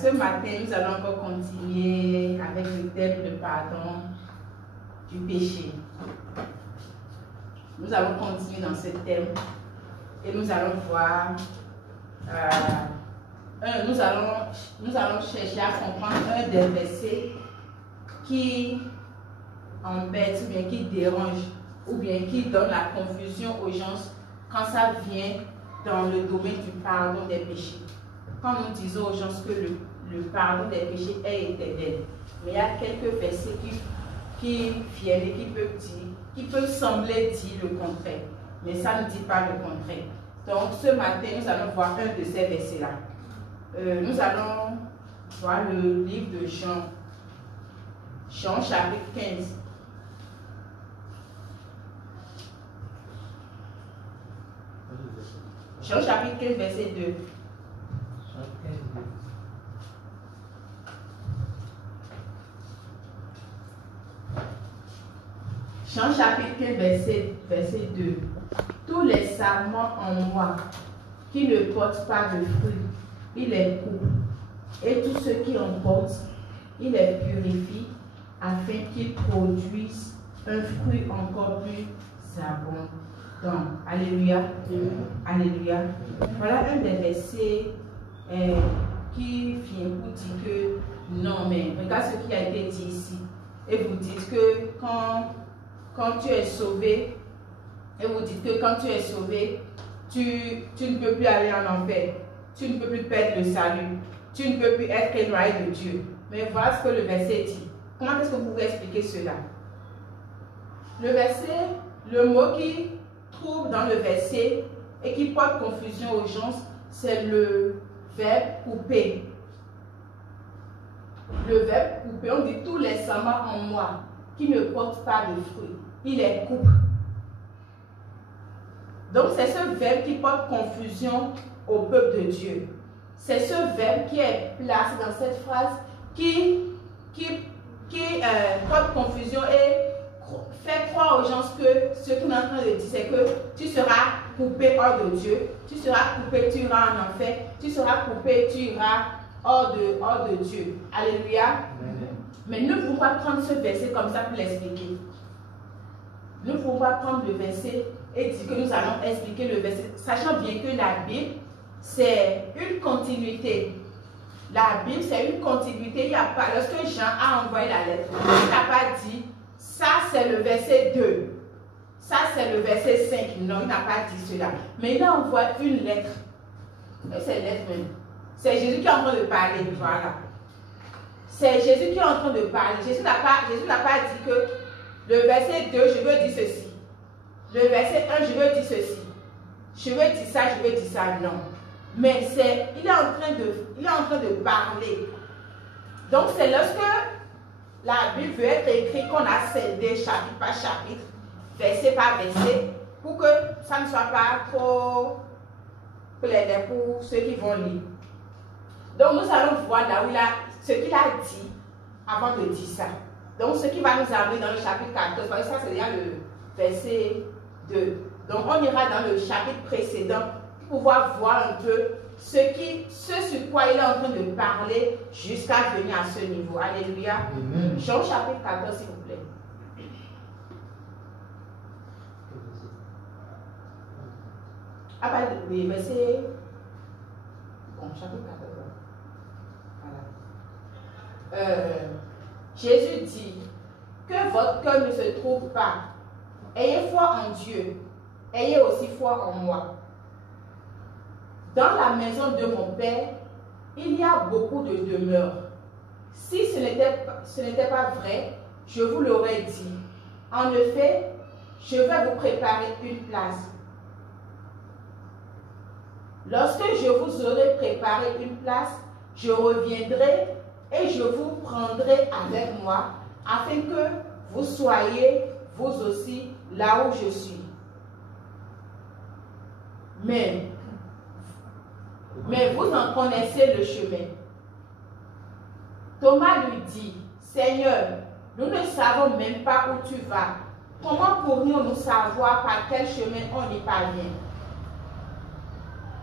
Ce matin, nous allons encore continuer avec le thème de pardon du péché. Nous allons continuer dans ce thème et nous allons voir, nous allons chercher à comprendre un des versets qui embête ou bien qui dérange ou bien qui donne la confusion aux gens quand ça vient dans le domaine du pardon des péchés. Quand nous disons aux gens que le pardon des péchés est éternel, mais il y a quelques versets qui viennent et qui peuvent sembler dire le contraire, mais ça ne dit pas le contraire. Donc ce matin, nous allons voir un de ces versets-là. Nous allons voir le livre de Jean, chapitre 15. Jean chapitre 15, verset 2. Jean chapitre 15, verset 2. Tous les sarments en moi qui ne portent pas de fruits, il les coupe. Et tous ceux qui en portent, il les purifie afin qu'ils produisent un fruit encore plus abondant. Alléluia. Alléluia. Voilà un des versets qui vient pour dire que non, mais regarde ce qui a été dit ici. Et vous dites que quand tu es sauvé, et vous dites que quand tu es sauvé, tu ne peux plus aller en enfer. Tu ne peux plus perdre le salut. Tu ne peux plus être éloigné de Dieu. Mais voilà ce que le verset dit. Comment est-ce que vous pouvez expliquer cela? Le verset, le mot qui trouve dans le verset et qui porte confusion aux gens, c'est le verbe couper. Le verbe couper, on dit tous les sarments en moi qui ne portent pas de fruits, il les coupe. Donc c'est ce verbe qui porte confusion au peuple de Dieu. C'est ce verbe qui est placé dans cette phrase qui porte confusion et fait croire aux gens que ce qu'on est en train de dire, c'est que tu seras coupé hors de Dieu, tu seras coupé, tu iras en enfer, tu seras coupé, tu iras hors de Dieu. Alléluia. Amen. Mais ne pouvons pas prendre ce verset comme ça pour l'expliquer. Nous ne pouvons pas prendre le verset et dire que nous allons expliquer le verset, sachant bien que la Bible, c'est une continuité. La Bible, c'est une continuité. Il y a pas, lorsque Jean a envoyé la lettre, il n'a pas dit ça c'est le verset 2, ça c'est le verset 5. Non, il n'a pas dit cela. Mais il a envoyé une lettre. C'est lettre même. C'est Jésus qui est en train de parler. Voilà. C'est Jésus qui est en train de parler. Jésus n'a pas dit que le verset 2, je veux dire ceci. Le verset 1, je veux dire ceci. Je veux dire ça, je veux dire ça. Non. Mais il est en train de parler. Donc c'est lorsque la Bible veut être écrite qu'on a scindé chapitre par chapitre, verset par verset, pour que ça ne soit pas trop plaidé pour ceux qui vont lire. Donc nous allons voir là où ce qu'il a dit avant de dire ça. Donc ce qui va nous amener dans le chapitre 14, parce que ça c'est déjà le verset 2. Donc on ira dans le chapitre précédent pour pouvoir voir un peu ce sur quoi il est en train de parler jusqu'à venir à ce niveau. Alléluia. Amen. Jean chapitre 14, s'il vous plaît. Ah, bah, oui, verset. Bon, chapitre 14. Voilà. Jésus dit que votre cœur ne se trouve pas. Ayez foi en Dieu. Ayez aussi foi en moi. Dans la maison de mon Père, il y a beaucoup de demeures. Si ce n'était pas vrai, je vous l'aurais dit. En effet, je vais vous préparer une place. Lorsque je vous aurai préparé une place, je reviendrai et je vous prendrai avec moi, afin que vous soyez, vous aussi, là où je suis. Mais vous en connaissez le chemin. Thomas lui dit, Seigneur, nous ne savons même pas où tu vas. Comment pourrions-nous savoir par quel chemin on y parvient?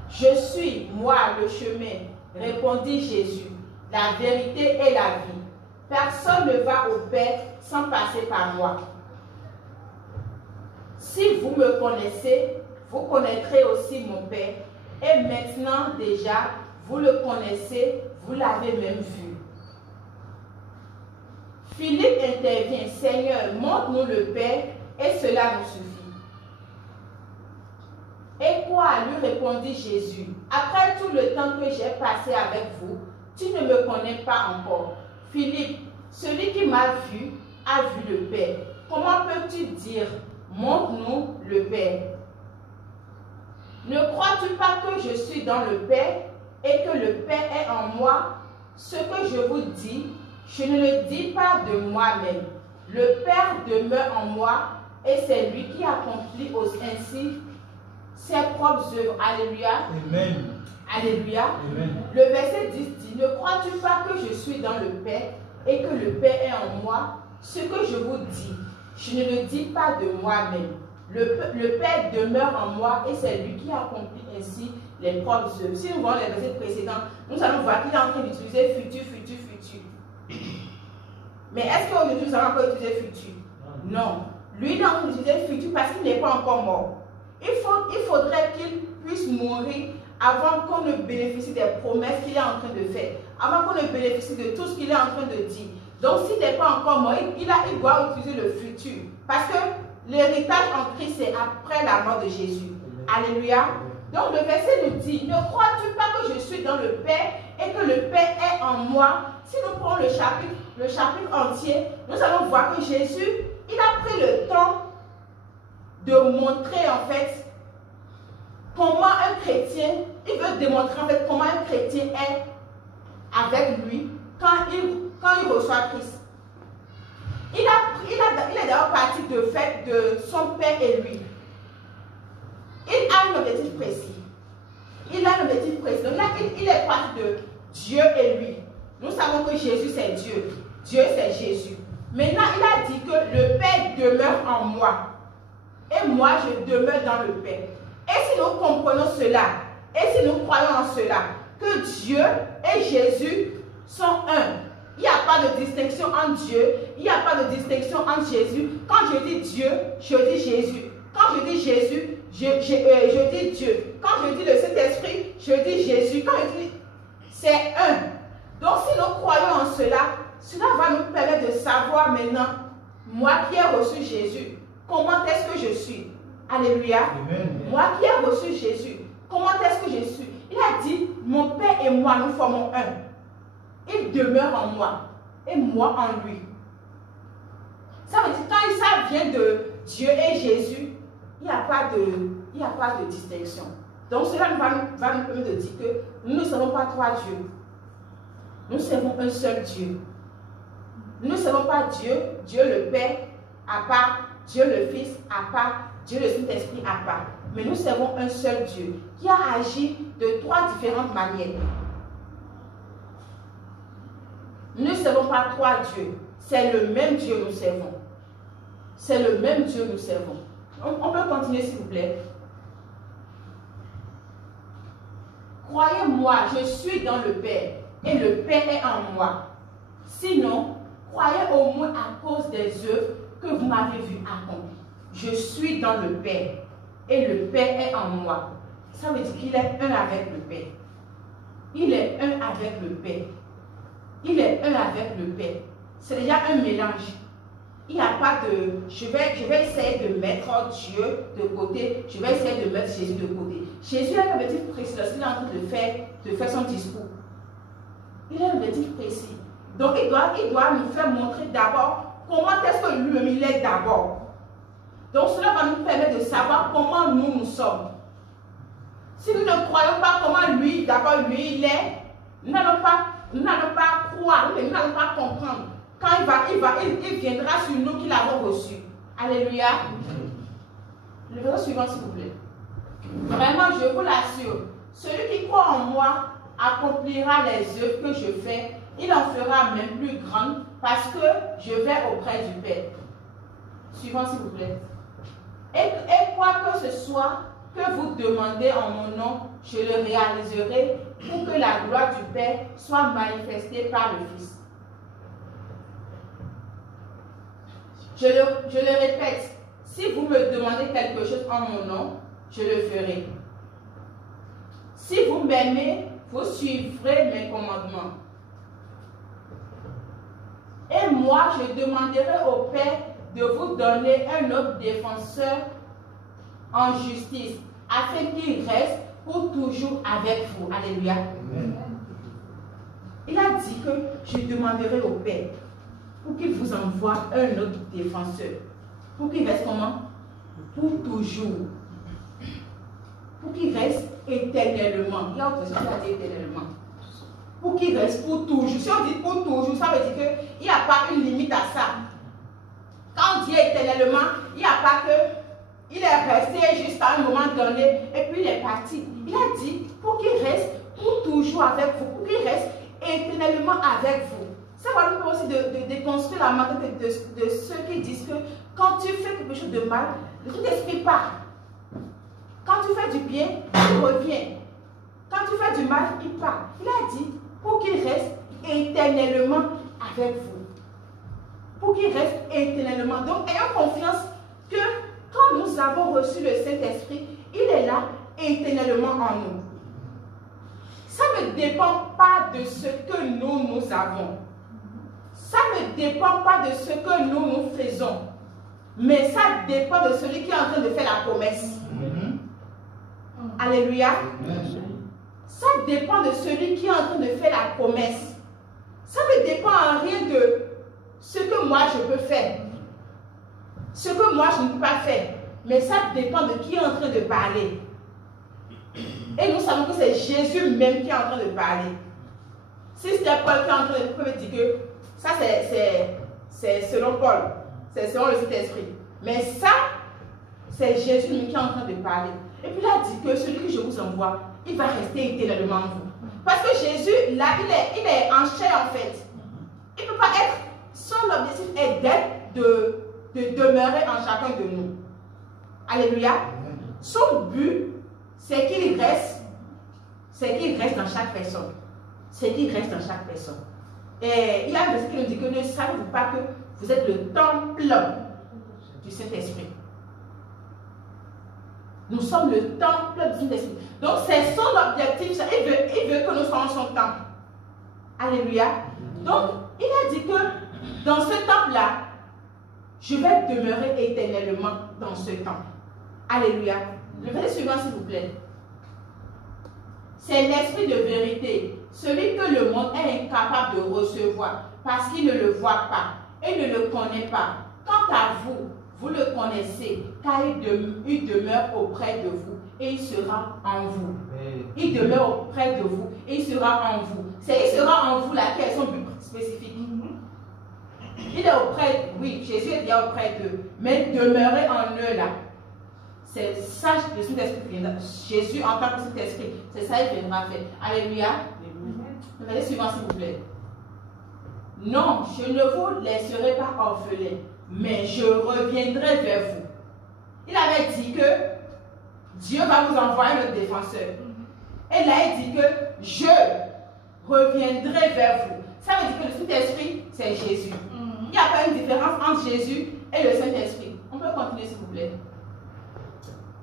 Je suis, moi, le chemin, répondit Jésus, la vérité et la vie. Personne ne va au Père sans passer par moi. Si vous me connaissez, vous connaîtrez aussi mon Père. Et maintenant déjà, vous le connaissez, vous l'avez même vu. Philippe intervient, Seigneur, montre-nous le Père et cela nous suffit. Et quoi, lui répondit Jésus, après tout le temps que j'ai passé avec vous, tu ne me connais pas encore. Philippe, celui qui m'a vu a vu le Père. Comment peux-tu dire, montre-nous le Père? Ne crois-tu pas que je suis dans le Père et que le Père est en moi? Ce que je vous dis, je ne le dis pas de moi-même. Le Père demeure en moi et c'est lui qui accomplit ainsi ses propres œuvres. Alléluia. Amen. Alléluia. Amen. Le verset 10 dit, ne crois-tu pas que je suis dans le Père et que le Père est en moi? Ce que je vous dis, je ne le dis pas de moi-même. Le Père demeure en moi et c'est lui qui accomplit ainsi les propres œuvres. Si nous voyons les versets précédents, nous allons voir qu'il est en train d'utiliser futur, futur, futur. Mais est-ce qu'aujourd'hui nous allons encore utiliser futur? Non. Lui, il est en train d'utiliser futur parce qu'il n'est pas encore mort. Il faudrait qu'il puisse mourir avant qu'on ne bénéficie des promesses qu'il est en train de faire, avant qu'on ne bénéficie de tout ce qu'il est en train de dire. Donc, s'il n'est pas encore mort, il doit utiliser le futur. Parce que l'héritage en Christ, c'est après la mort de Jésus. Alléluia. Donc, le verset nous dit, ne crois-tu pas que je suis dans le Père et que le Père est en moi? Si nous prenons le chapitre entier, nous allons voir que Jésus, il a pris le temps de montrer en fait comment un chrétien, il veut démontrer en fait comment un chrétien est avec lui quand il reçoit Christ. Il est d'abord parti de fait de son Père et lui. Il a un objectif précis. Il a un objectif précis. Donc là, il est parti de Dieu et lui. Nous savons que Jésus c'est Dieu. Dieu c'est Jésus. Maintenant, il a dit que le Père demeure en moi. Et moi, je demeure dans le Père. Et si nous comprenons cela, et si nous croyons en cela, que Dieu et Jésus sont un. Il n'y a pas de distinction entre Dieu, il n'y a pas de distinction entre Jésus. Quand je dis Dieu, je dis Jésus. Quand je dis Jésus, je dis Dieu. Quand je dis le Saint-Esprit, je dis Jésus. Quand je dis, c'est un. Donc si nous croyons en cela, cela va nous permettre de savoir maintenant, moi qui ai reçu Jésus, comment est-ce que je suis? Alléluia. Amen. Moi qui ai reçu Jésus, comment est-ce que je suis? Il a dit, mon Père et moi, nous formons un. Il demeure en moi et moi en lui. Ça veut dire quand ça vient de Dieu et Jésus, il n'y a pas de distinction. Donc cela va nous permettre de dire que nous ne servons pas trois dieux. Nous servons un seul Dieu. Nous ne servons pas Dieu, Dieu le Père à part, Dieu le Fils à part, Dieu le Saint-Esprit à part. Mais nous servons un seul Dieu qui a agi de trois différentes manières. Nous ne servons pas trois dieux. C'est le même Dieu que nous servons. C'est le même Dieu que nous servons. On peut continuer s'il vous plaît. Croyez-moi, je suis dans le Père et le Père est en moi. Sinon, croyez au moins à cause des œuvres que vous m'avez vu accomplir. Je suis dans le Père et le Père est en moi. Ça veut dire qu'il est un avec le Père. Il est un avec le Père. Il est un avec le Père. C'est déjà un mélange. Il n'y a pas de... Je vais essayer de mettre Dieu de côté. Je vais essayer de mettre Jésus de côté. Jésus a un objectif précis lorsqu'il est en train de faire son discours. Il a un objectif précis. Donc il doit nous faire montrer d'abord comment est-ce que lui-même il est d'abord. Donc cela va nous permettre de savoir comment nous sommes. Si nous ne croyons pas comment lui, d'abord lui, il est, nous n'allons pas croire, nous n'allons pas comprendre. Quand il viendra sur nous qui l'avons reçu. Alléluia. Le verset suivant, s'il vous plaît. Vraiment, je vous l'assure, celui qui croit en moi accomplira les œuvres que je fais. Il en fera même plus grandes parce que je vais auprès du Père. Suivant, s'il vous plaît. Et quoi que ce soit que vous demandez en mon nom, je le réaliserai pour que la gloire du Père soit manifestée par le Fils. Je le répète, si vous me demandez quelque chose en mon nom, je le ferai. Si vous m'aimez, vous suivrez mes commandements. Et moi, je demanderai au Père de vous donner un autre défenseur en justice, afin qu'il reste pour toujours avec vous. Alléluia. Amen. Il a dit que je demanderai au Père pour qu'il vous envoie un autre défenseur. Pour qu'il reste comment? Pour toujours. Pour qu'il reste éternellement. Il y a autre chose qui a dit éternellement. Pour qu'il reste pour toujours. Si on dit pour toujours, ça veut dire qu'il n'y a pas une limite à ça. Quand on dit éternellement, il n'y a pas que il est resté jusqu'à un moment donné et puis il est parti. Il a dit pour qu'il reste pour toujours avec vous, pour qu'il reste éternellement avec vous. Ça va nous permettre aussi de déconstruire la mentalité de ceux qui disent que quand tu fais quelque chose de mal, le Saint-Esprit part. Quand tu fais du bien, il revient. Quand tu fais du mal, il part. Il a dit pour qu'il reste éternellement avec vous. Pour qu'il reste éternellement. Donc, ayons confiance que quand nous avons reçu le Saint-Esprit, il est là éternellement en nous. Ça ne dépend pas de ce que nous avons. Ça ne dépend pas de ce que nous faisons. Mais ça dépend de celui qui est en train de faire la promesse. Alléluia. Ça dépend de celui qui est en train de faire la promesse. Ça ne dépend en rien de ce que moi je peux faire. Ce que moi je ne peux pas faire. Mais ça dépend de qui est en train de parler. Et nous savons que c'est Jésus même qui est en train de parler. Si c'était Paul qui est en train de parler, dire que ça c'est selon Paul. C'est selon le Saint-Esprit. Mais ça, c'est Jésus même qui est en train de parler. Et puis il a dit que celui que je vous envoie, il va rester éternellement en vous. Parce que Jésus, là, il est en chair en fait. Il ne peut pas être, son objectif est d'être, de demeurer en chacun de nous. Alléluia. Son but, c'est qu'il reste dans chaque personne. C'est qu'il reste dans chaque personne. Et il y a un verset qui nous dit que ne savez-vous pas que vous êtes le temple du Saint-Esprit. Nous sommes le temple du Saint-Esprit. Donc c'est son objectif. Il veut que nous soyons son temple. Alléluia. Donc il a dit que dans ce temple-là, je vais demeurer éternellement dans ce temple. Alléluia. Le verset suivant, s'il vous plaît. C'est l'esprit de vérité, celui que le monde est incapable de recevoir parce qu'il ne le voit pas et ne le connaît pas. Quant à vous, vous le connaissez, car il demeure auprès de vous et il sera en vous. Il demeure auprès de vous et il sera en vous. C'est il sera en vous là qui est son but spécifique. Il est auprès, oui, Jésus est bien auprès d'eux, mais demeurer en eux là. C'est ça que le Saint-Esprit viendra. Jésus en tant que Saint-Esprit, c'est ça qu'il viendra faire. Alléluia. Le verset suivant, s'il vous plaît. Non, je ne vous laisserai pas orphelins, mais je reviendrai vers vous. Il avait dit que Dieu va vous envoyer notre défenseur. Et là, il dit que je reviendrai vers vous. Ça veut dire que le Saint-Esprit, c'est Jésus. Il n'y a pas une différence entre Jésus et le Saint-Esprit. On peut continuer, s'il vous plaît.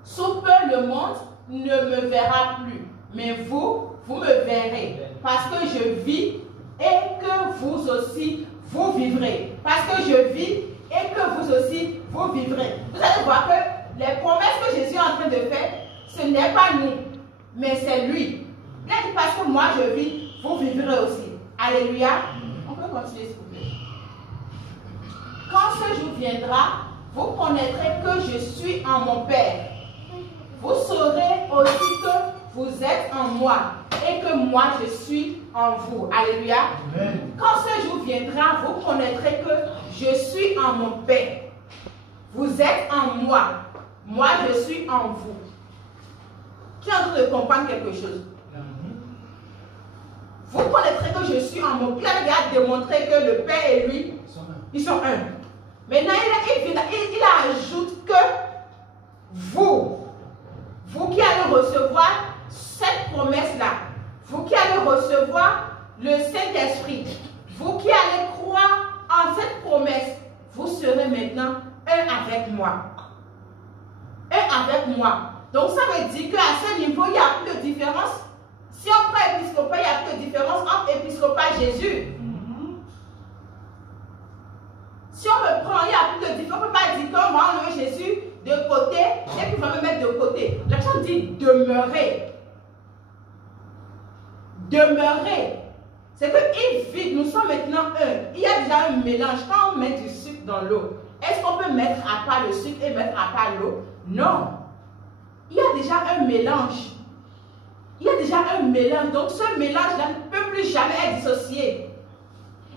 Sous peu, le monde ne me verra plus, mais vous me verrez, parce que je vis et que vous aussi, vous vivrez. Parce que je vis et que vous aussi, vous vivrez. Vous allez voir que les promesses que Jésus est en train de faire, ce n'est pas nous, mais c'est lui. Il a dit parce que moi je vis, vous vivrez aussi. Alléluia. On peut continuer, s'il vous plaît. Quand ce jour viendra, vous connaîtrez que je suis en mon Père. Vous saurez aussi que vous êtes en moi et que moi je suis en vous. Alléluia. Amen. Quand ce jour viendra, vous connaîtrez que je suis en mon Père. Vous êtes en moi. Moi je suis en vous. Qui est en train de comprendre quelque chose? Vous connaîtrez que je suis en mon Père. Il a démontré que le Père et lui, ils sont un. Maintenant, il ajoute que vous qui allez recevoir cette promesse-là, vous qui allez recevoir le Saint-Esprit, vous qui allez croire en cette promesse, vous serez maintenant un avec moi. Un avec moi. Donc ça veut dire qu'à ce niveau, il n'y a plus de différence. Si on prend épiscopat, il n'y a plus de différence entre épiscopat et Jésus. Si on me prend, il n'y a plus de différence. On ne peut pas dire qu'on va enlever Jésus de côté et puis on va me mettre de côté. La chose dit demeurer. Demeurer. C'est qu'il vit, nous sommes maintenant un. Il y a déjà un mélange. Quand on met du sucre dans l'eau, est-ce qu'on peut mettre à part le sucre et mettre à part l'eau? Non. Il y a déjà un mélange. Il y a déjà un mélange. Donc ce mélange-là ne peut plus jamais être dissocié.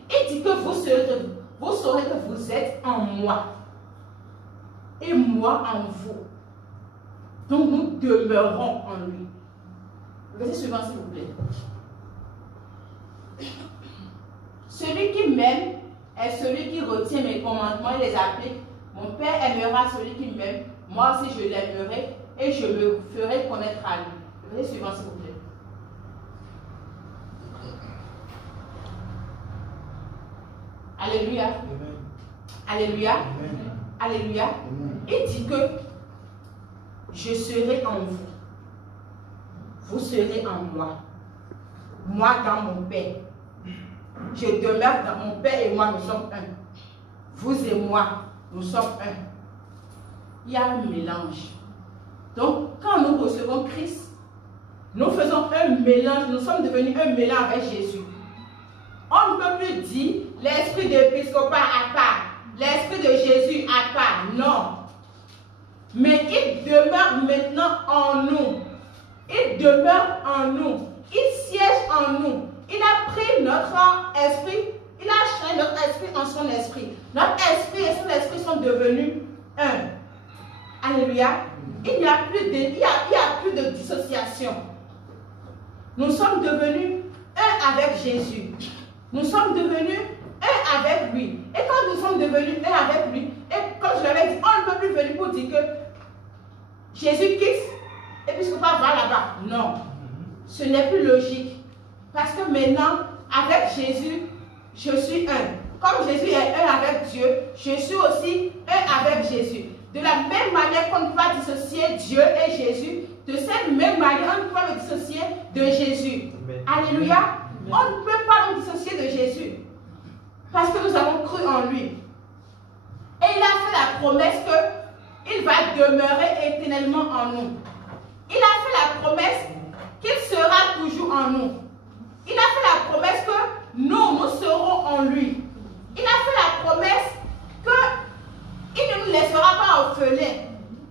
Il dit que vous saurez que vous êtes en moi. Et moi en vous. Donc nous demeurons en lui. Verset suivant, s'il vous plaît. Celui qui m'aime est celui qui retient mes commandements et les applique. Mon Père aimera celui qui m'aime. Moi aussi je l'aimerai et je me ferai connaître à lui. Verset suivant, s'il vous plaît. Alléluia. Amen. Alléluia. Amen. Alléluia. Amen. Il dit que je serai en vous. Vous serez en moi. Moi dans mon Père. Je demeure dans mon Père et moi, nous sommes un. Vous et moi, nous sommes un. Il y a un mélange. Donc, quand nous recevons Christ, nous faisons un mélange. Nous sommes devenus un mélange avec Jésus. On ne peut plus dire l'esprit d'épiscopat à part, l'esprit de Jésus à part. Non. Mais il demeure maintenant en nous. Il demeure en nous. Il siège en nous. Il a pris notre esprit, il a changé notre esprit en son esprit. Notre esprit et son esprit sont devenus un. Alléluia. Il n'y a plus de dissociation. Nous sommes devenus un avec Jésus. Nous sommes devenus un avec lui. Et quand nous sommes devenus un avec lui, et comme je l'avais dit, on ne peut plus venir pour dire que Jésus quitte et puis ce pas va là-bas. Non. Ce n'est plus logique. Parce que maintenant, avec Jésus, je suis un. Comme Jésus est un avec Dieu, je suis aussi un avec Jésus. De la même manière qu'on ne peut pas dissocier Dieu et Jésus, de cette même manière, on ne peut pas me dissocier de Jésus. Amen. Alléluia. Amen. On ne peut pas nous dissocier de Jésus. Parce que nous avons cru en lui. Et il a fait la promesse qu'il va demeurer éternellement en nous. Il a fait la promesse qu'il sera toujours en nous. Il a fait la promesse que nous serons en lui. Il a fait la promesse qu'il ne nous laissera pas orphelins.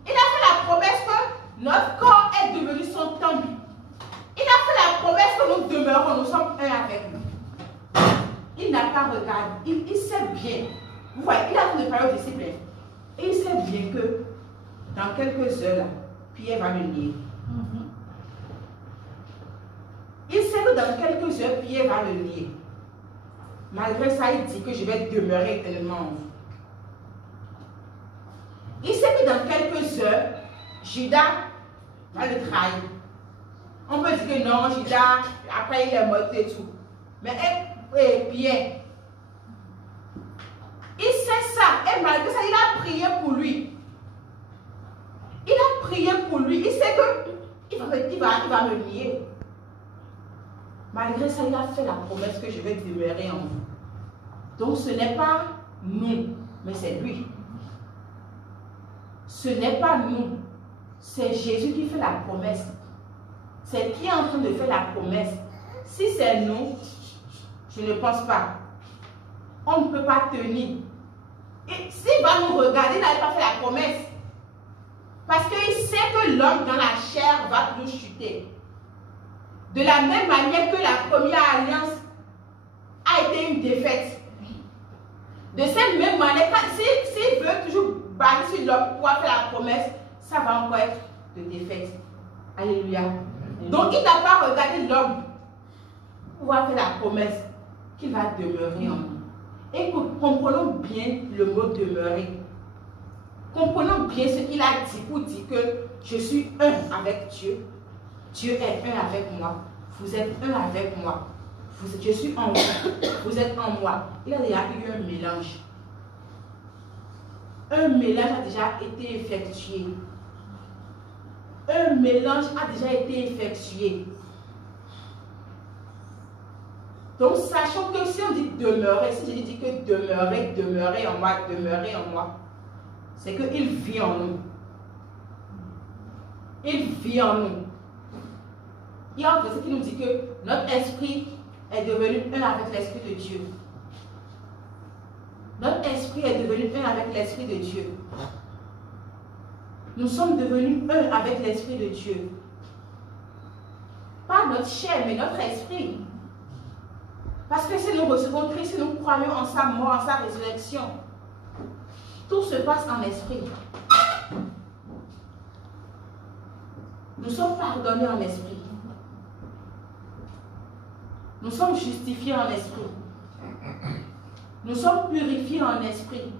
Il a fait la promesse que notre corps est devenu son temple. Il a fait la promesse que nous demeurons, nous sommes un avec lui. Il n'a pas regardé, il sait bien. Vous voyez, il a fait de parler aux disciples. Et il sait bien que dans quelques heures, là, Pierre va le nier. Il sait que dans quelques heures, Pierre va le nier. Malgré ça, il dit que je vais demeurer éternellement en vous. Il sait que dans quelques heures, Judas va le trahir. On peut dire que non, Judas, après il est mort et tout. Mais Pierre, il sait ça. Et malgré ça, il a prié pour lui. Il a prié pour lui. Il sait qu'il va me nier. Malgré ça, il a fait la promesse que je vais demeurer en vous. Donc ce n'est pas nous, mais c'est lui. Ce n'est pas nous, c'est Jésus qui fait la promesse. C'est qui est en train de faire la promesse. Si c'est nous, je ne pense pas. On ne peut pas tenir. Et s'il va nous regarder, il n'avait pas fait la promesse. Parce qu'il sait que l'homme dans la chair va toujours chuter. De la même manière que la première alliance a été une défaite. De cette même manière, s'il veut toujours bâtir sur l'homme pour pouvoir faire la promesse, ça va encore être de défaite. Alléluia. Donc il n'a pas regardé l'homme pour pouvoir faire la promesse qu'il va demeurer en nous. Et comprenons bien le mot demeurer. Comprenons bien ce qu'il a dit pour dire que je suis un avec Dieu. Dieu est un avec moi. vous êtes un avec moi. Je suis en vous, vous êtes en moi. Il y a déjà eu un mélange. Un mélange a déjà été effectué. Un mélange a déjà été effectué. Donc, sachant que si on dit demeurer, si je dis que demeurer en moi, c'est qu'il vit en nous. Il vit en nous. Il y a un verset qui nous dit que notre esprit est devenu un avec l'esprit de Dieu. Notre esprit est devenu un avec l'esprit de Dieu. Nous sommes devenus un avec l'esprit de Dieu. Pas notre chair, mais notre esprit. Parce que si nous recevons Christ, si nous croyons en sa mort, en sa résurrection, tout se passe en esprit. Nous sommes pardonnés en esprit. Nous sommes justifiés en esprit. Nous sommes purifiés en esprit.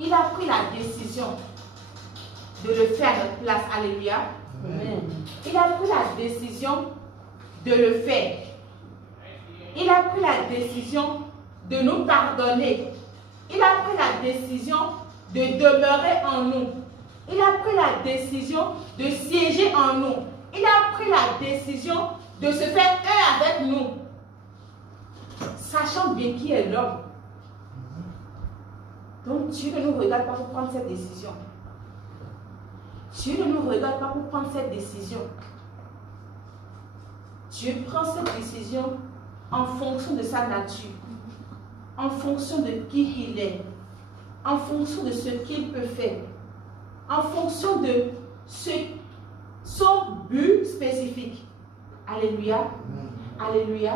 Il a pris la décision de le faire à notre place. Alléluia. Amen. Il a pris la décision de le faire. Il a pris la décision de nous pardonner. Il a pris la décision de demeurer en nous. Il a pris la décision de siéger en nous. Il a pris la décision de se faire un avec nous. Sachant bien qui est l'homme. Donc Dieu ne nous regarde pas pour prendre cette décision. Dieu ne nous regarde pas pour prendre cette décision. Dieu prend cette décision en fonction de sa nature, en fonction de qui il est, en fonction de ce qu'il peut faire, en fonction de son but spécifique. Alléluia. Alléluia.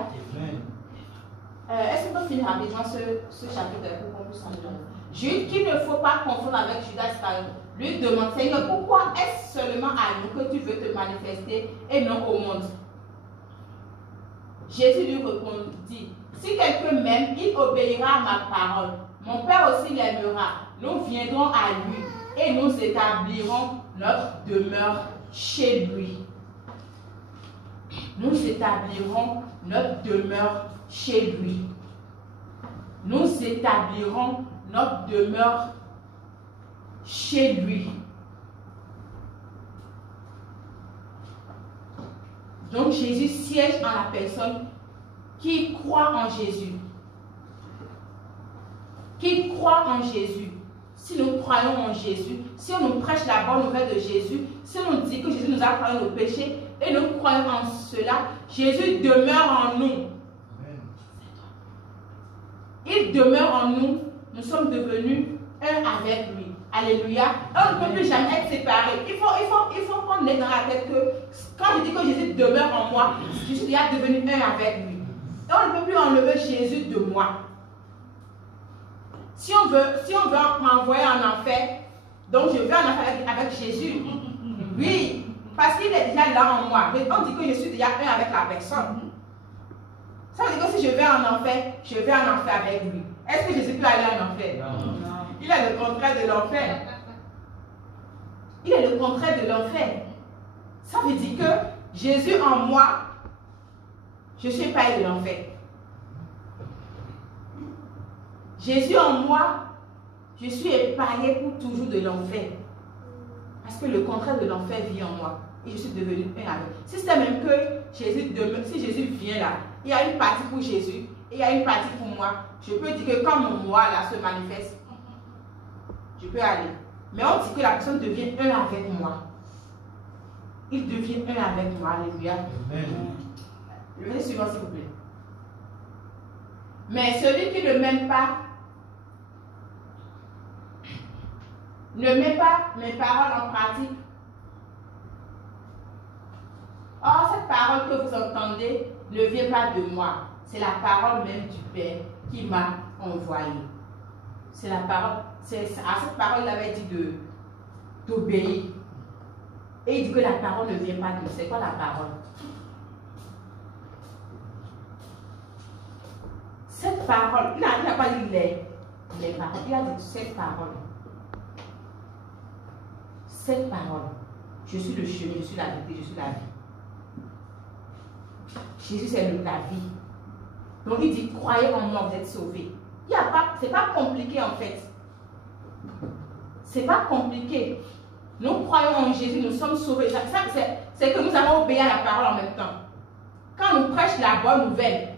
Est-ce qu'on peut finir rapidement ce chapitre pour qu'on puisse s'en donner? Jude, qu'il ne faut pas confondre avec Judas Iscariote, lui demande, Seigneur, pourquoi est-ce seulement à nous que tu veux te manifester et non au monde? Jésus lui répondit, si quelqu'un m'aime, il obéira à ma parole. Mon Père aussi l'aimera. Nous viendrons à lui et nous établirons notre demeure chez lui. Nous établirons notre demeure chez lui. Nous établirons notre demeure chez lui. Donc Jésus siège en la personne qui croit en Jésus. Qui croit en Jésus. Si nous croyons en Jésus, si on nous prêche la bonne nouvelle de Jésus, si on nous dit que Jésus nous a pardonné nos péchés et nous croyons en cela, Jésus demeure en nous. Il demeure en nous. Nous sommes devenus un avec lui. Alléluia. On ne peut plus jamais être séparés. Il faut qu'on ait dans la tête que quand je dis que Jésus demeure en moi, je suis déjà devenu un avec lui. Et on ne peut plus enlever Jésus de moi. Si on veut m'envoyer en enfer, donc je vais en enfer avec Jésus. Oui, parce qu'il est déjà là en moi. Mais on dit que je suis déjà un avec la personne. Ça veut dire que si je vais en enfer, je vais en enfer avec lui. Est-ce que Jésus peut aller en enfer? Non. Il est le contraire de l'enfer. Il est le contraire de l'enfer. Ça veut dire que Jésus en moi, je suis épargné de l'enfer. Jésus en moi, je suis épargné pour toujours de l'enfer. Parce que le contraire de l'enfer vit en moi. Et je suis devenu un avec. Si c'est même que Jésus demeure, si Jésus vient là, il y a une partie pour Jésus et il y a une partie pour moi. Je peux dire que quand mon moi là se manifeste, je peux aller. Mais on dit que la personne devient un avec moi. Il devient un avec moi. Alléluia. Le verset suivant, s'il vous plaît. Mais celui qui ne m'aime pas, ne met pas mes paroles en pratique. Or, cette parole que vous entendez ne vient pas de moi. C'est la parole même du Père qui m'a envoyé. C'est la parole. À cette parole, il avait dit d'obéir. Et il dit que la parole ne vient pas de nous. C'est quoi la parole? Cette parole, il n'a pas dit les paroles, il a dit cette parole. Cette parole. Je suis le chemin, je suis la vérité, je suis la vie. Jésus, c'est la vie. Donc il dit, croyez en moi, vous êtes sauvés. Ce n'est pas compliqué en fait. C'est pas compliqué. Nous croyons en Jésus, nous sommes sauvés. C'est que nous allons obéir à la parole en même temps. Quand nous prêchons la bonne nouvelle,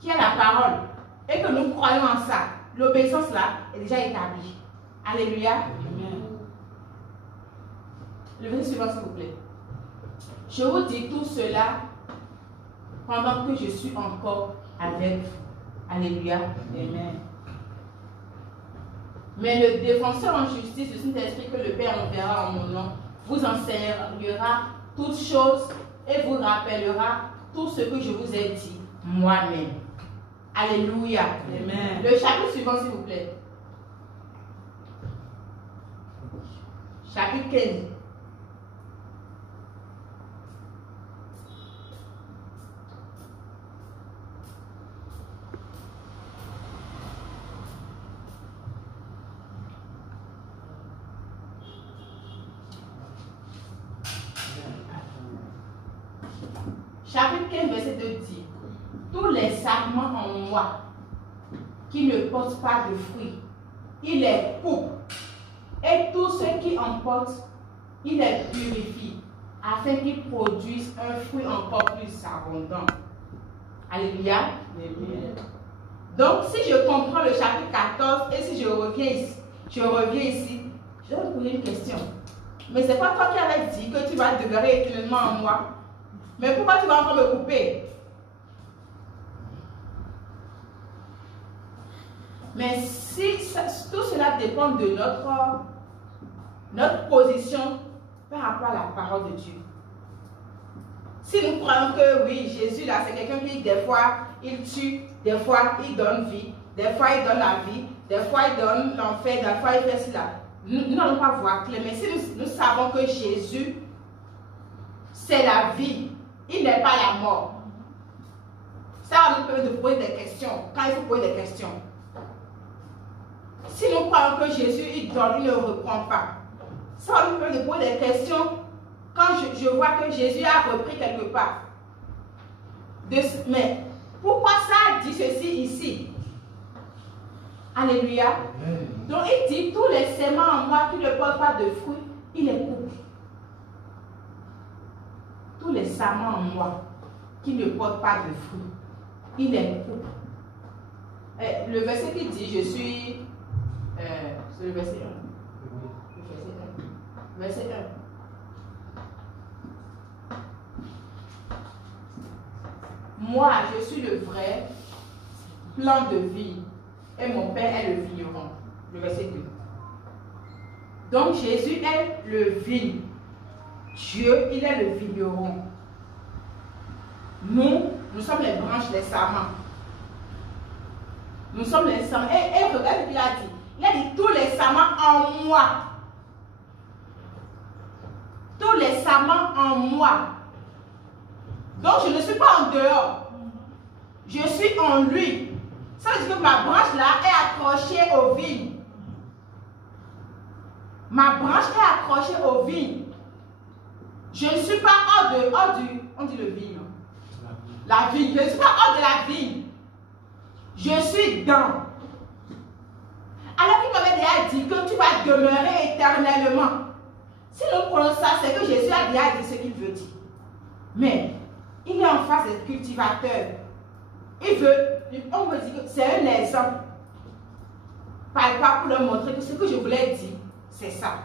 qui est la parole, et que nous croyons en ça, l'obéissance là est déjà établie. Alléluia. Amen. Le verset suivant, s'il vous plaît. Je vous dis tout cela pendant que je suis encore avec vous. Alléluia. Amen. Mais le défenseur en justice, le Saint-Esprit que le Père enverra en mon nom, vous enseignera toutes choses et vous rappellera tout ce que je vous ai dit moi-même. Alléluia. Amen. Le chapitre suivant, s'il vous plaît. Chapitre 15. Chapitre 15, verset 2 dit: tous les sarments en moi qui ne portent pas de fruits, il les coupe, et tous ceux qui en portent, il les purifie, afin qu'ils produisent un fruit encore plus abondant. Alléluia. Amen. Donc, si je comprends le chapitre 14 et si je reviens ici, je vais te poser une question. Mais c'est pas toi qui avais dit que tu vas demeurer éternellement en moi. Mais pourquoi tu vas encore me couper? Mais si tout cela dépend de notre position par rapport à la parole de Dieu. Si nous croyons que oui, Jésus là, c'est quelqu'un qui des fois il tue, des fois il donne vie, des fois il donne la vie, des fois il donne l'enfer, des fois il fait cela. Nous n'allons pas voir clair. Mais si nous savons que Jésus, c'est la vie, il n'est pas la mort. Ça va nous permettre de poser des questions, quand il faut poser des questions. Si nous croyons que Jésus, il donne, il ne reprend pas, ça va nous permettre de poser des questions quand je vois que Jésus a repris quelque part. Mais pourquoi ça dit ceci ici? Alléluia. Donc il dit, tous les séments en moi qui ne portent pas de fruits, il les coupe. Tous les sarments en moi qui ne portent pas de fruits, il les coupe. Le verset qui dit, je suis... c'est le verset 1. Le verset 1. Verset 1. Moi, je suis le vrai plan de vie et mon Père est le vigneron. Le verset 2. Donc Jésus est le vigne. Dieu, il est le vigneron. Nous sommes les branches, les sarments. Nous sommes les sarments. Et regarde ce qu'il a dit. Il a dit tous les sarments en moi. Tous les sarments en moi. Donc je ne suis pas en dehors. Je suis en lui. Ça veut dire que ma branche là est accrochée aux vignes. Ma branche est accrochée aux vignes. Je ne suis pas hors du... On dit le vigne. La vigne. Je ne suis pas hors de la vigne. Je suis dans. Alors qu'il m'avait déjà dit que tu vas demeurer éternellement. Si nous prenons ça, c'est que Jésus a déjà dit ce qu'il veut dire. Mais il est en face des cultivateurs. Il veut, on me dit que c'est un exemple. Pas pour leur montrer que ce que je voulais dire, c'est ça.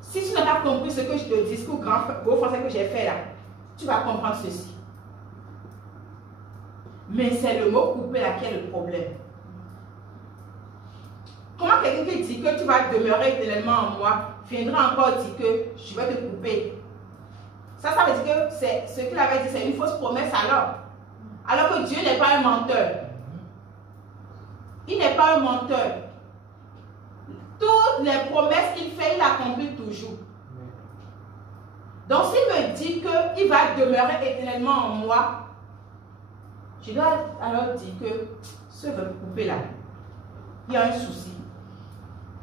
Si tu n'as pas compris ce que le discours gros français que j'ai fait là, tu vas comprendre ceci. Mais c'est le mot coupé là qui est le problème. Comment quelqu'un qui dit que tu vas demeurer éternellement en moi viendra encore dire que je vais te couper? Ça veut dire que c'est ce qu'il avait dit, c'est une fausse promesse alors. Alors que Dieu n'est pas un menteur. Il n'est pas un menteur. Toutes les promesses qu'il fait, il accomplit toujours. Donc s'il me dit qu'il va demeurer éternellement en moi, je dois alors dire que ce veut me couper là, il y a un souci.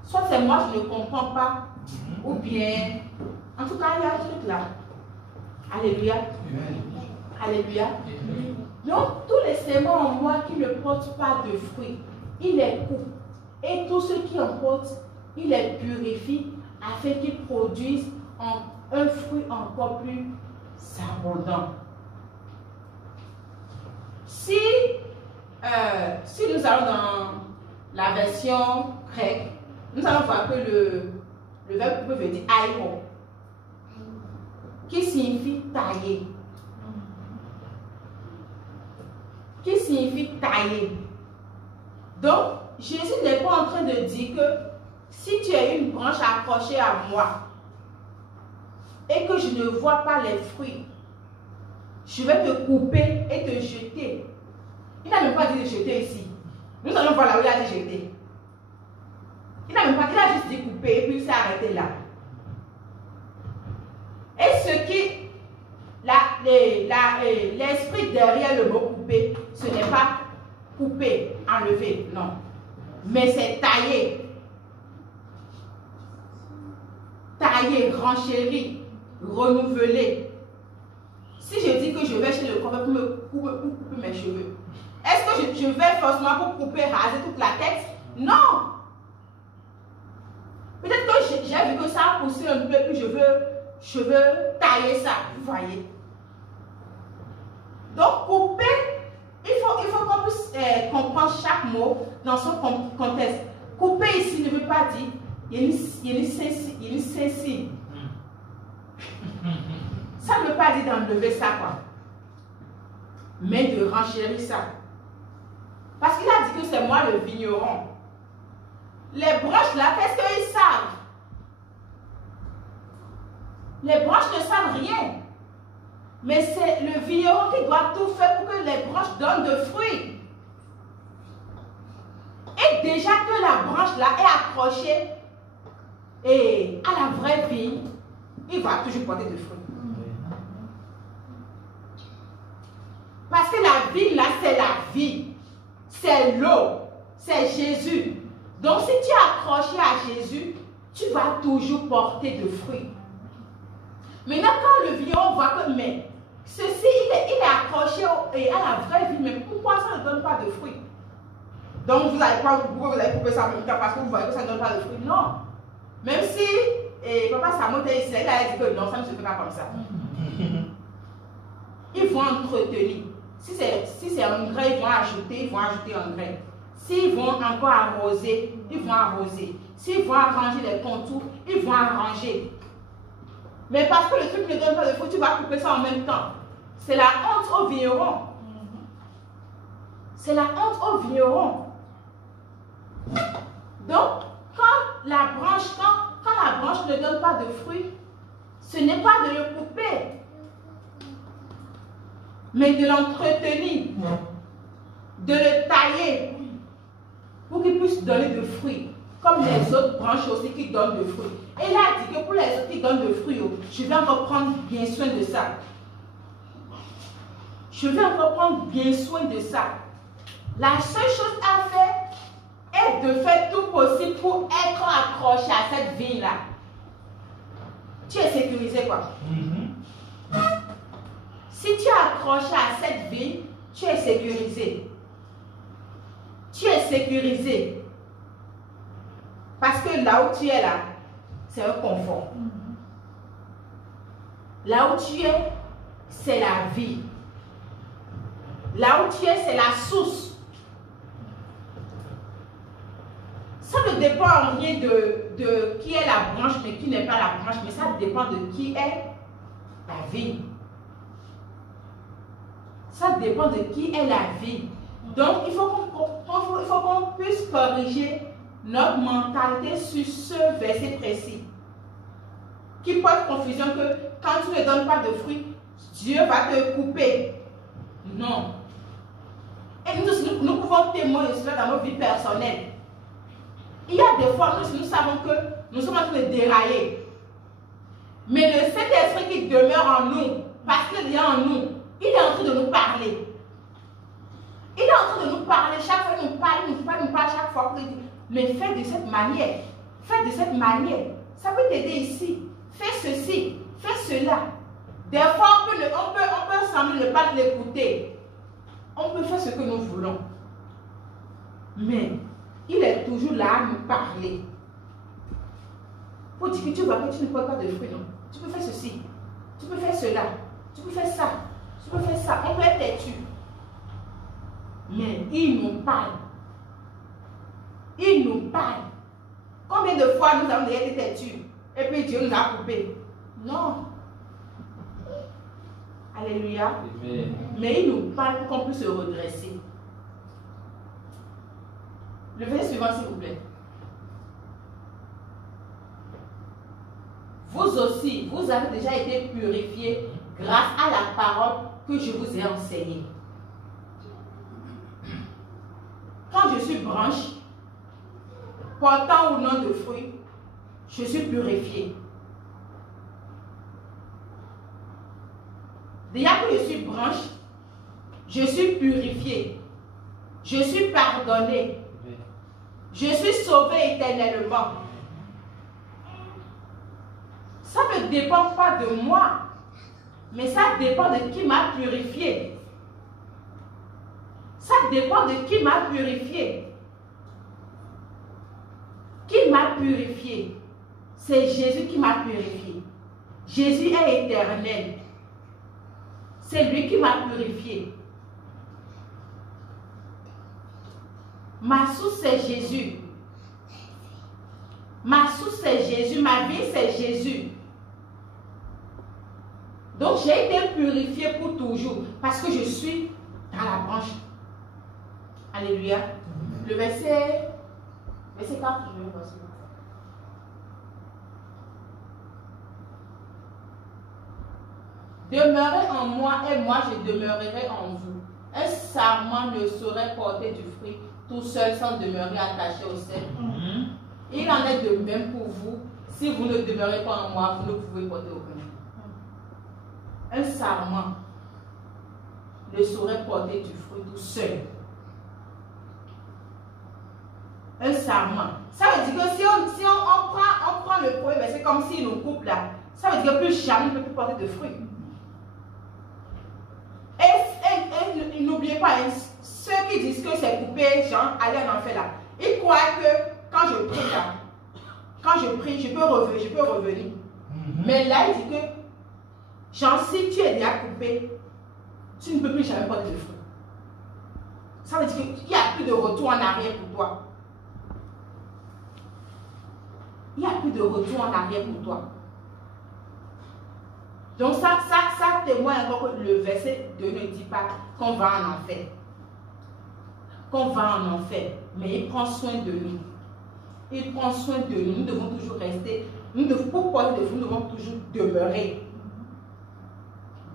Soit c'est moi, je ne comprends pas Ou bien, en tout cas, il y a un truc là. Alléluia. Alléluia. Donc, tous les séments en moi qui ne portent pas de fruits, il les coupe. Et tous ceux qui en portent, il les purifie afin qu'ils produisent un fruit encore plus abondant. Si nous allons dans la version grecque, nous allons voir que le verbe couper veut dire aïro, qui signifie tailler. Qui signifie tailler. Donc, Jésus n'est pas en train de dire que si tu as une branche accrochée à moi et que je ne vois pas les fruits, je vais te couper et te jeter. Il n'a même pas dit de jeter ici. Nous allons voir là où il a dit jeter. Il n'a même pas dit, il a juste dit couper et puis il s'est arrêté là. Et ce qui, l'esprit derrière le mot couper, ce n'est pas couper, enlever, non. Mais c'est tailler. Tailler, renchérir, renouveler. Si je dis que je vais chez le coiffeur pour me couper mes cheveux, est-ce que je vais forcément pour couper, raser toute la tête? Non. Peut-être que j'ai vu que ça a poussé un peu, puis je veux tailler ça, vous voyez. Donc, couper, il faut qu'on puisse comprendre chaque mot dans son contexte. Couper ici ne veut pas dire il y a une sensible. Ça ne veut pas dire d'enlever ça, quoi. Mais de renchérir ça. Parce qu'il a dit que c'est moi le vigneron. Les branches là, qu'est-ce qu'ils savent? Les branches ne savent rien. Mais c'est le vigneron qui doit tout faire pour que les branches donnent de fruits. Et déjà que la branche là est accrochée et à la vraie vie, il va toujours porter de fruits. Parce que la vie là, c'est la vie. C'est l'eau. C'est Jésus. Donc si tu es accroché à Jésus, tu vas toujours porter de fruits. Maintenant, quand le vigneron voit que, mais ceci, il est accroché à la vraie vie, mais pourquoi ça ne donne pas de fruits? Donc, vous allez pas, pourquoi vous allez couper ça en même temps? Parce que vous voyez que ça ne donne pas de fruits? Non. Même si Papa Samuel était ici, il a dit que non, ça ne se fait pas comme ça. Ils vont entretenir. Si c'est un grain, ils vont ajouter un grain. S'ils vont encore arroser, ils vont arroser. S'ils vont arranger les contours, ils vont arranger. Mais parce que le truc ne donne pas de fruits, tu vas couper ça en même temps. C'est la honte au vigneron. C'est la honte au vigneron. Donc, quand la branche ne donne pas de fruits, ce n'est pas de le couper, mais de l'entretenir, de le tailler pour qu'il puisse donner de fruits, comme les autres branches aussi qui donnent de fruits. Et là, il dit que pour les autres qui donnent de fruits, je vais encore prendre bien soin de ça. Je vais encore prendre bien soin de ça. La seule chose à faire est de faire tout possible pour être accroché à cette vigne-là. Tu es sécurisé, quoi. Si tu es accroché à cette vigne, tu es sécurisé. Tu es sécurisé. Parce que là où tu es là, c'est un confort. Là où tu es, c'est la vie. Là où tu es, c'est la source. Ça ne dépend en rien de qui est la branche, mais qui n'est pas la branche, mais ça dépend de qui est la vie. Ça dépend de qui est la vie. Donc, il faut qu'on puisse corriger notre mentalité sur ce verset précis. Qui porte confusion que quand tu ne donnes pas de fruits, Dieu va te couper. Non. Et nous pouvons témoigner de cela dans nos vies personnelles. Il y a des fois, nous savons que nous sommes en train de dérailler. Mais le Saint-Esprit qui demeure en nous, parce qu'il est en nous, il est en train de nous parler. Il est en train de nous parler. Chaque fois qu'il nous parle chaque fois qu'il dit, mais fais de cette manière. Fais de cette manière. Ça peut t'aider ici. Fais ceci, fais cela. Des fois, on peut sembler ne pas l'écouter. On peut faire ce que nous voulons. Mais il est toujours là à nous parler. Pour dire que tu vois que tu ne portes pas de fruits, non. Tu peux faire ceci, tu peux faire cela, tu peux faire ça, tu peux faire ça. On peut être têtu. Mais il nous parle. Il nous parle. Combien de fois nous avons déjà été têtus et puis Dieu nous a coupés? Non. Alléluia. Amen. Mais il nous parle pour qu'on puisse se redresser. Le verset suivant, s'il vous plaît. Vous aussi, vous avez déjà été purifiés grâce à la parole que je vous ai enseignée. Quand je suis branche, portant ou non de fruits, je suis purifié. Déjà que je suis branche, je suis purifié. Je suis pardonné. Je suis sauvé éternellement. Ça ne dépend pas de moi, mais ça dépend de qui m'a purifié. Ça dépend de qui m'a purifié. Qui m'a purifié? C'est Jésus qui m'a purifié. Jésus est éternel. C'est lui qui m'a purifié. Ma source, c'est Jésus. Ma source, c'est Jésus. Ma vie, c'est Jésus. Donc, j'ai été purifié pour toujours parce que je suis dans la branche. Alléluia. Le verset 4, je vais voir ça. Demeurez en moi et moi je demeurerai en vous. Un sarment ne saurait porter du fruit tout seul sans demeurer attaché au sel. Il en est de même pour vous. Si vous ne demeurez pas en moi, vous ne pouvez porter aucun fruit. Un sarment ne saurait porter du fruit tout seul. Un sarment. Ça veut dire que si on prend le premier verset comme s'il nous coupe là, ça veut dire que plus jamais il ne peut plus porter de fruits. Et n'oubliez pas, ceux qui disent que c'est coupé, genre aller en enfer là, ils croient que quand je prie là, quand je prie, je peux revenir. Mais là, il dit que, genre, si tu es déjà coupé, tu ne peux plus jamais porter de fruits. Ça veut dire qu'il n'y a plus de retour en arrière pour toi. Il n'y a plus de retour en arrière pour toi. Donc ça témoigne encore que le verset 2 ne dit pas qu'on va en enfer. Qu'on va en enfer. Mais il prend soin de nous. Il prend soin de nous. Nous devons toujours rester. Pour porter de fruits, nous devons toujours demeurer.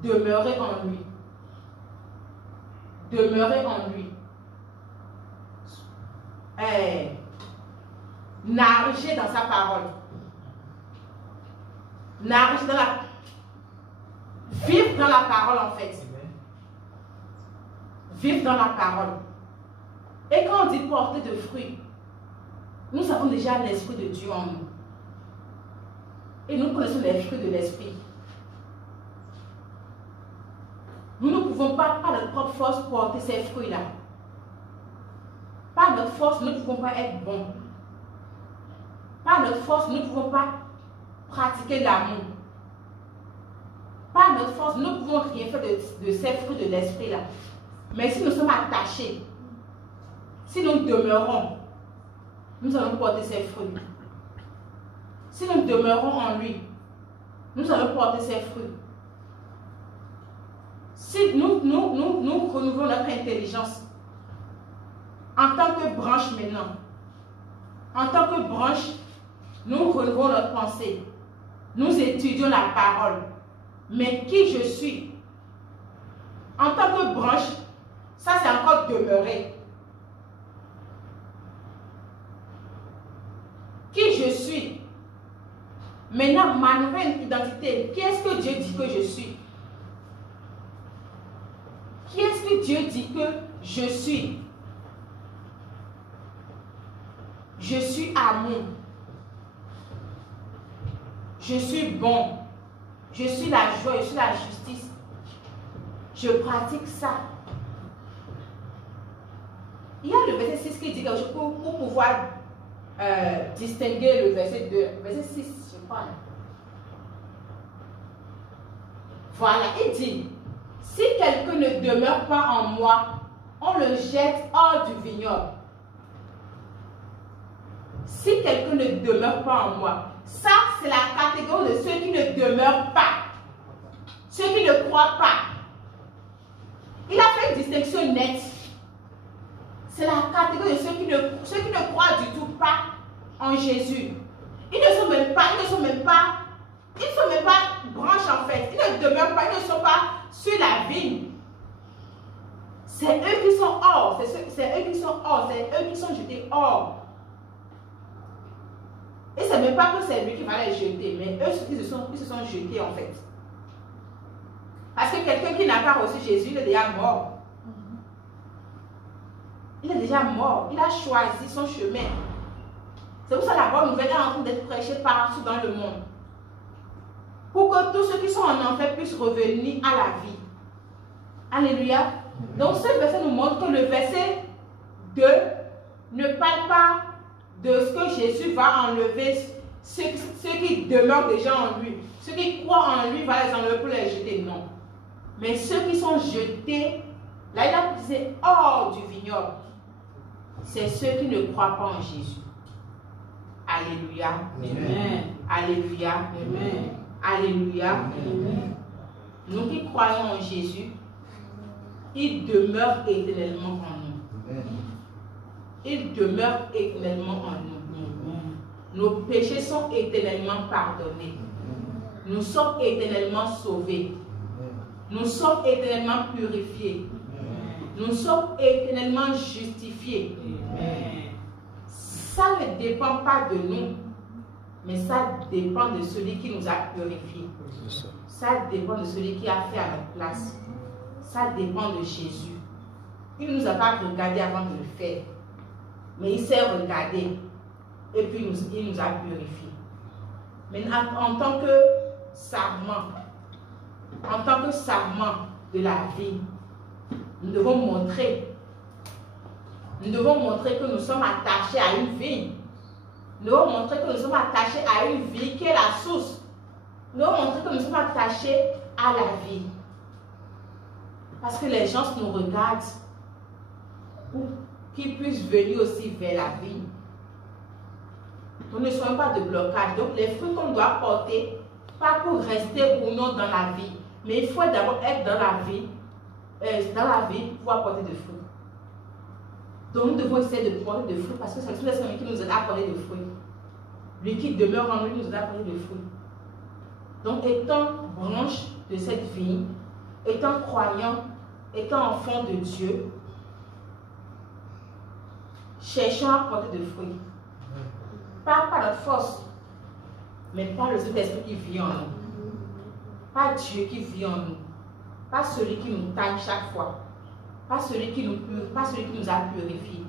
Demeurer en lui. Demeurer en lui. Nager dans sa parole. Nager dans la... Vivre dans la parole en fait. Vivre dans la parole. Et quand on dit porter de fruits, nous avons déjà l'Esprit de Dieu en nous. Et nous connaissons les fruits de l'Esprit. Nous ne pouvons pas, par notre propre force, porter ces fruits-là. Par notre force, nous ne pouvons pas être bons. Par notre force, nous ne pouvons pas pratiquer l'amour. Par notre force, nous ne pouvons rien faire de ces fruits de l'esprit-là. Mais si nous sommes attachés, si nous demeurons, nous allons porter ces fruits. Si nous demeurons en lui, nous allons porter ces fruits. Si nous renouvelons notre intelligence en tant que branche maintenant, en tant que branche, nous renouvelons notre pensée. Nous étudions la parole. Mais qui je suis? En tant que branche, ça c'est encore demeurer. Qui je suis? Maintenant, ma nouvelle identité, qui est-ce que Dieu dit que je suis? Qui est-ce que Dieu dit que je suis? Je suis amour. Je suis bon. Je suis la joie, je suis la justice. Je pratique ça. Il y a le verset 6 qui dit que pour pouvoir distinguer le verset 2, verset 6, je crois. Voilà, il dit, si quelqu'un ne demeure pas en moi, on le jette hors du vignoble. Si quelqu'un ne demeure pas en moi, ça c'est la catégorie de ceux qui ne demeurent pas, ceux qui ne croient pas. Il a fait une distinction nette. C'est la catégorie de ceux qui ne croient du tout pas en Jésus. Ils ne sont même pas branches en fait. Ils ne demeurent pas, ils ne sont pas sur la vigne. C'est eux qui sont hors, c'est eux qui sont hors, c'est eux qui sont jetés hors. Et c'est même pas que c'est lui qui va les jeter, mais eux, ils se sont jetés en fait. Parce que quelqu'un qui n'a pas reçu Jésus, il est déjà mort. Il est déjà mort. Il a choisi son chemin. C'est pour ça que la bonne nouvelle est en train d'être prêchée partout dans le monde. Pour que tous ceux qui sont en enfer puissent revenir à la vie. Alléluia. Donc ce verset nous montre que le verset 2 ne parle pas de ce que Jésus va enlever ceux qui demeurent déjà en lui. Ceux qui croient en lui, va les enlever pour les jeter. Non. Mais ceux qui sont jetés, là il a dit hors du vignoble. C'est ceux qui ne croient pas en Jésus. Alléluia. Amen. Alléluia. Amen. Alléluia. Amen. Nous qui croyons en Jésus, il demeure éternellement en nous. Amen. Il demeure éternellement en nous. Amen. Nos péchés sont éternellement pardonnés. Nous sommes éternellement sauvés. Nous sommes éternellement purifiés. Nous sommes éternellement justifiés. Ça ne dépend pas de nous, mais ça dépend de celui qui nous a purifiés. Ça dépend de celui qui a fait à notre place. Ça dépend de Jésus. Il ne nous a pas regardé avant de le faire, mais il s'est regardé et puis il nous a purifiés. Mais en tant que sarment, de la vie, nous devons montrer que nous sommes attachés à une vie. Nous devons montrer que nous sommes attachés à une vie qui est la source. Nous devons montrer que nous sommes attachés à la vie. Parce que les gens nous regardent pour qu'ils puissent venir aussi vers la vie. Nous ne soyons pas de blocage. Donc les fruits qu'on doit porter, pas pour rester ou non dans la vie, mais il faut d'abord être dans la vie pour apporter des fruits. Donc nous devons essayer de porter des fruits parce que c'est le Seigneur qui nous aide à porter des fruits. Lui qui demeure en lui nous aide à porter des fruits. Donc étant branche de cette vie, étant croyant, étant enfant de Dieu, cherchons à porter des fruits. Pas par notre force, mais par le Saint-Esprit qui vit en nous. Pas Dieu qui vit en nous. Pas celui qui nous taille chaque fois. Pas celui qui nous a purifiés.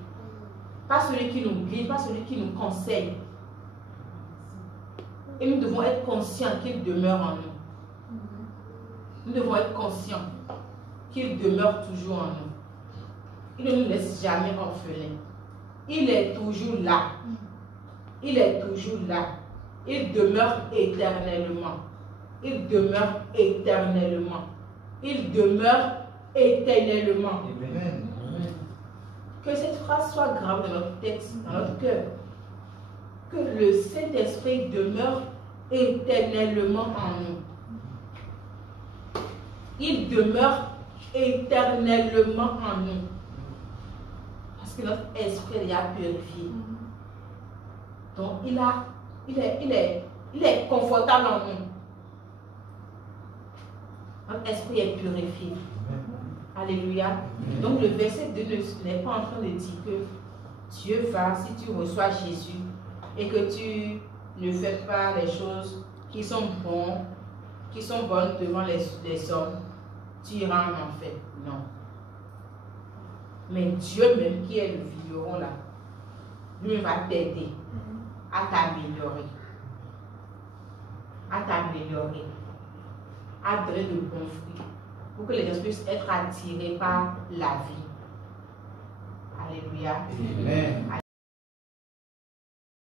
Pas celui qui nous guide, pas celui qui nous conseille. Et nous devons être conscients qu'il demeure en nous. Nous devons être conscients qu'il demeure toujours en nous. Il ne nous laisse jamais orphelins. Il est toujours là. Il est toujours là. Il demeure éternellement. Il demeure éternellement. Il demeure éternellement. Amen. Que cette phrase soit gravée dans notre tête, dans notre cœur. Que le Saint-Esprit demeure éternellement en nous. Il demeure éternellement en nous. Parce que notre esprit est déjà purifié. Donc il est confortable en nous. Notre esprit est purifié. Alléluia. Donc le verset 2 n'est pas en train de dire que Dieu va, si tu reçois Jésus et que tu ne fais pas les choses qui sont bonnes devant les hommes, tu iras en enfer. Non. Mais Dieu même qui est le vigneron là, lui va t'aider à t'améliorer. à t'améliorer, à donner de bons fruits, pour que les gens puissent être attirés par la vie. Alléluia. Amen.